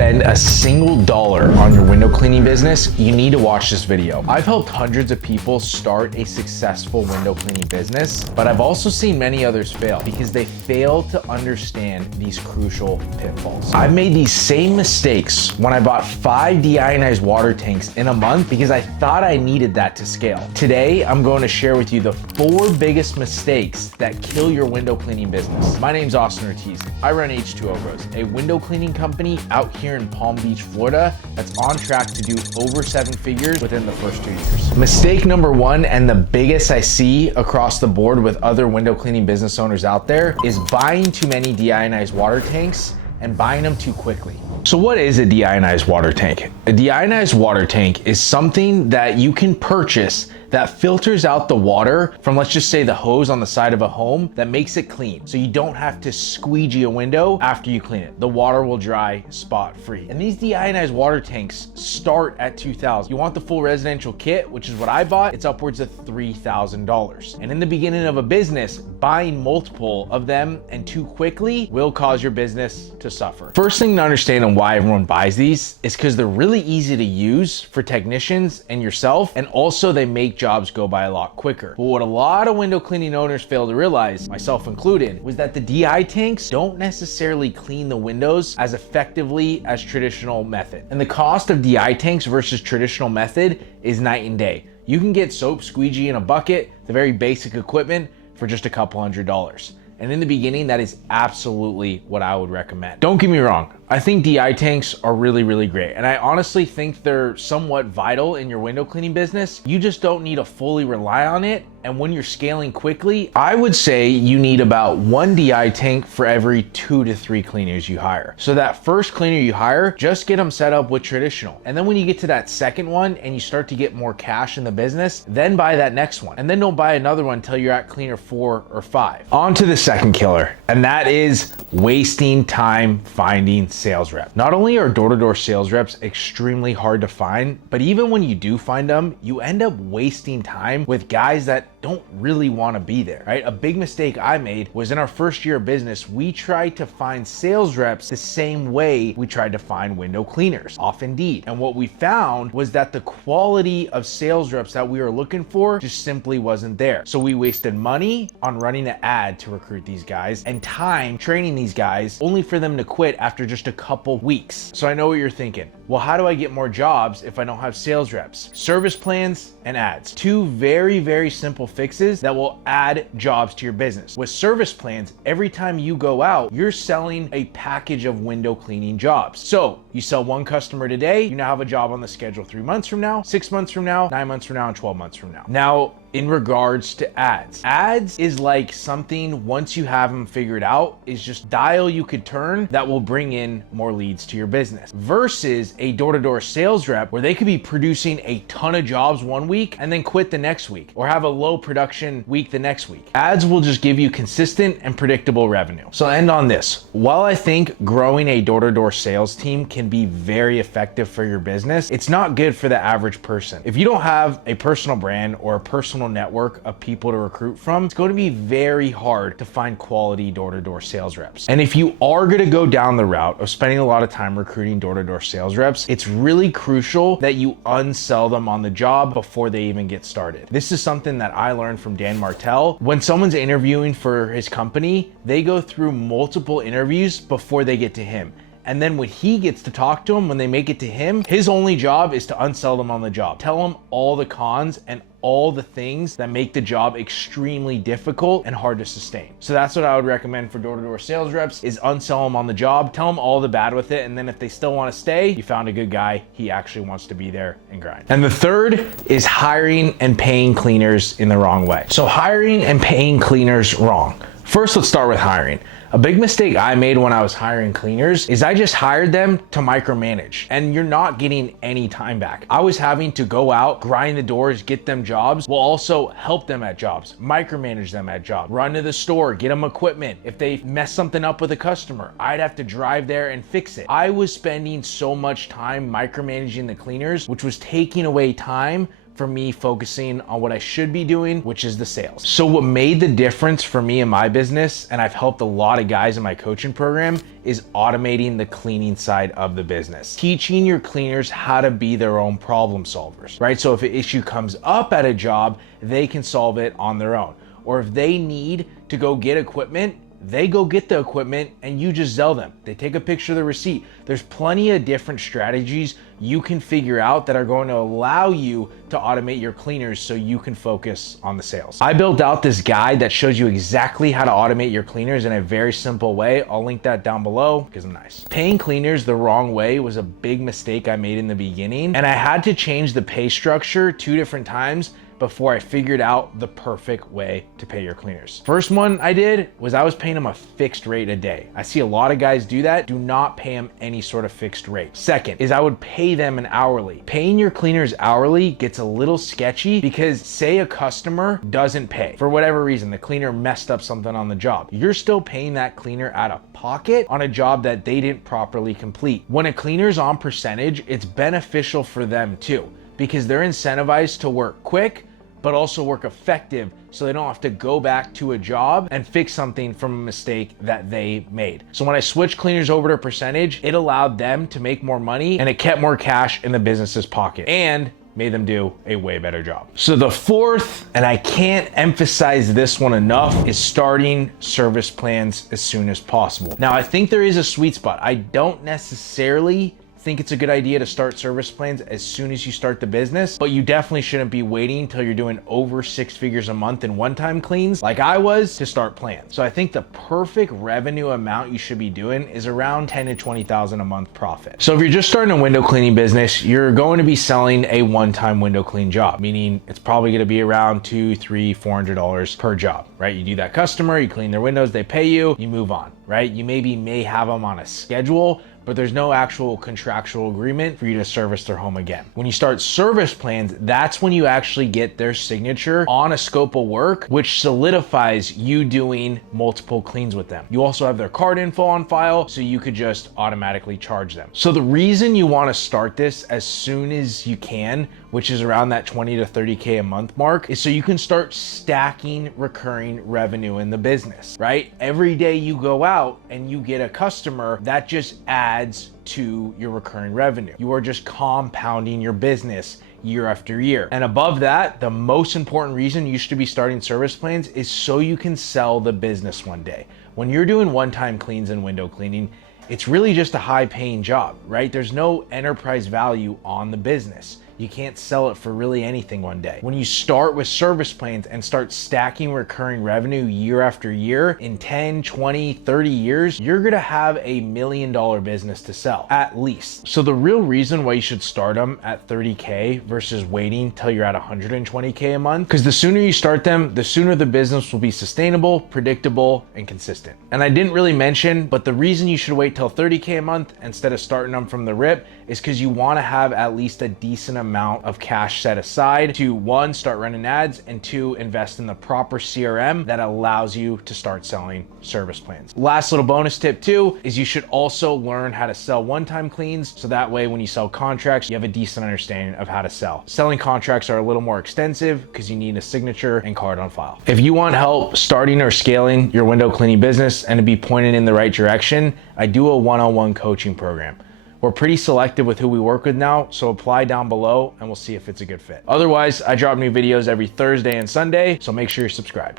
spend a single dollar on your window cleaning business, you need to watch this video. I've helped hundreds of people start a successful window cleaning business, but I've also seen many others fail because they fail to understand these crucial pitfalls. I've made these same mistakes when I bought 5 deionized water tanks in a month because I thought I needed that to scale. Today, I'm going to share with you the 4 biggest mistakes that kill your window cleaning business. My name's Austin Ortiz. I run H2O Bros, a window cleaning company out here in Palm Beach, Florida, that's on track to do over 7 figures within the first 2 years. Mistake number 1, and the biggest I see across the board with other window cleaning business owners out there, is buying too many deionized water tanks and buying them too quickly. So what is a deionized water tank? A deionized water tank is something that you can purchase that filters out the water from, let's just say, the hose on the side of a home, that makes it clean. So you don't have to squeegee a window after you clean it. The water will dry spot free. And these deionized water tanks start at $2,000. You want the full residential kit, which is what I bought, it's upwards of $3,000. And in the beginning of a business, buying multiple of them and too quickly will cause your business to suffer. First thing to understand on why everyone buys these is because they're really easy to use for technicians and yourself, and also they make jobs go by a lot quicker. But what a lot of window cleaning owners fail to realize, myself included, was that the DI tanks don't necessarily clean the windows as effectively as traditional method. And the cost of DI tanks versus traditional method is night and day. You can get soap, squeegee, and a bucket, the very basic equipment, for just a couple $100s. And in the beginning, that is absolutely what I would recommend. Don't get me wrong, I think DI tanks are really, really great. And I honestly think they're somewhat vital in your window cleaning business. You just don't need to fully rely on it. And when you're scaling quickly, I would say you need about 1 DI tank for every 2 to 3 cleaners you hire. So that first cleaner you hire, just get them set up with traditional. And then when you get to that second one and you start to get more cash in the business, then buy that next one. And then don't buy another one until you're at cleaner 4 or 5. On to the second killer, and that is wasting time finding sales reps. Not only are door-to-door sales reps extremely hard to find, but even when you do find them, you end up wasting time with guys that don't really want to be there, right? A big mistake I made was in our first year of business, we tried to find sales reps the same way we tried to find window cleaners off Indeed. And what we found was that the quality of sales reps that we were looking for just simply wasn't there. So we wasted money on running an ad to recruit these guys and time training these guys, only for them to quit after just a couple weeks. So I know what you're thinking. Well, how do I get more jobs if I don't have sales reps? Service plans and ads. 2 very, very simple fixes that will add jobs to your business. With service plans, every time you go out, you're selling a package of window cleaning jobs. So you sell 1 customer today, you now have a job on the schedule 3 months from now, 6 months from now, 9 months from now, and 12 months from now. Now, in regards to ads is like something, once you have them figured out, is just dial you could turn that will bring in more leads to your business, versus a door-to-door sales rep where they could be producing a ton of jobs one week and then quit the next week, or have a low production week the next week. Ads will just give you consistent and predictable revenue. So I'll end on this. While I think growing a door-to-door sales team can be very effective for your business, it's not good for the average person. If you don't have a personal brand or a personal network of people to recruit from, it's going to be very hard to find quality door-to-door sales reps. And if you are going to go down the route of spending a lot of time recruiting door-to-door sales reps, it's really crucial that you unsell them on the job before they even get started. This is something that I learned from Dan Martell. When someone's interviewing for his company, they go through multiple interviews before they get to him. And then when he gets to talk to them, when they make it to him, his only job is to unsell them on the job. Tell them all the cons and all the things that make the job extremely difficult and hard to sustain. So that's what I would recommend for door-to-door sales reps, is unsell them on the job, tell them all the bad with it, and then if they still want to stay, you found a good guy, he actually wants to be there and grind. And the third is hiring and paying cleaners in the wrong way. So hiring and paying cleaners wrong. First, let's start with hiring. A big mistake I made when I was hiring cleaners is I just hired them to micromanage, and you're not getting any time back. I was having to go out, grind the doors, get them jobs, while also help them at jobs, micromanage them at jobs, run to the store, get them equipment. If they mess something up with a customer, I'd have to drive there and fix it. I was spending so much time micromanaging the cleaners, which was taking away time for me focusing on what I should be doing, which is the sales. So what made the difference for me in my business, and I've helped a lot of guys in my coaching program, is automating the cleaning side of the business. Teaching your cleaners how to be their own problem solvers, right? So if an issue comes up at a job, they can solve it on their own. Or if they need to go get equipment, they go get the equipment and you just sell them. They take a picture of the receipt. There's plenty of different strategies you can figure out that are going to allow you to automate your cleaners so you can focus on the sales. I built out this guide that shows you exactly how to automate your cleaners in a very simple way. I'll link that down below because I'm nice. Paying cleaners the wrong way was a big mistake I made in the beginning, and I had to change the pay structure 2 different times before I figured out the perfect way to pay your cleaners. First one I did was I was paying them a fixed rate a day. I see a lot of guys do that. Do not pay them any sort of fixed rate. Second is I would pay them an hourly. Paying your cleaners hourly gets a little sketchy because say a customer doesn't pay for whatever reason, the cleaner messed up something on the job. You're still paying that cleaner out of pocket on a job that they didn't properly complete. When a cleaner's on percentage, it's beneficial for them too because they're incentivized to work quick but also work effective so they don't have to go back to a job and fix something from a mistake that they made. So when I switched cleaners over to percentage, it allowed them to make more money and it kept more cash in the business's pocket and made them do a way better job. So the fourth, and I can't emphasize this one enough, is starting service plans as soon as possible. Now, I think there is a sweet spot. I don't necessarily think it's a good idea to start service plans as soon as you start the business, but you definitely shouldn't be waiting until you're doing over 6 figures a month in one-time cleans like I was to start plans. So I think the perfect revenue amount you should be doing is around 10 to 20,000 a month profit. So if you're just starting a window cleaning business, you're going to be selling a one-time window clean job, meaning it's probably going to be around $200, $300, $400 per job, right? You do that customer, you clean their windows, they pay you, you move on, right? You may have them on a schedule, but there's no actual contractual agreement for you to service their home again. When you start service plans, that's when you actually get their signature on a scope of work, which solidifies you doing multiple cleans with them. You also have their card info on file, so you could just automatically charge them. So the reason you want to start this as soon as you can, which is around that 20 to 30K a month mark, is so you can start stacking recurring revenue in the business, right? Every day you go out and you get a customer, that just adds to your recurring revenue. You are just compounding your business year after year. And above that, the most important reason you should be starting service plans is so you can sell the business one day. When you're doing one-time cleans and window cleaning, it's really just a high-paying job, right? There's no enterprise value on the business. You can't sell it for really anything one day. When you start with service plans and start stacking recurring revenue year after year, in 10, 20, 30 years, you're gonna have a $1 million business to sell, at least. So the real reason why you should start them at 30K versus waiting till you're at 120K a month, because the sooner you start them, the sooner the business will be sustainable, predictable, and consistent. And I didn't really mention, but the reason you should wait till 30K a month instead of starting them from the rip is because you wanna have at least a decent amount of cash set aside to 1, start running ads, and 2, invest in the proper CRM that allows you to start selling service plans. Last little bonus tip too is you should also learn how to sell one-time cleans, so that way when you sell contracts, you have a decent understanding of how to sell. Selling contracts are a little more extensive because you need a signature and card on file. If you want help starting or scaling your window cleaning business and to be pointed in the right direction, I do a one-on-one coaching program. We're pretty selective with who we work with now, so apply down below and we'll see if it's a good fit. Otherwise, I drop new videos every Thursday and Sunday, so make sure you're subscribed.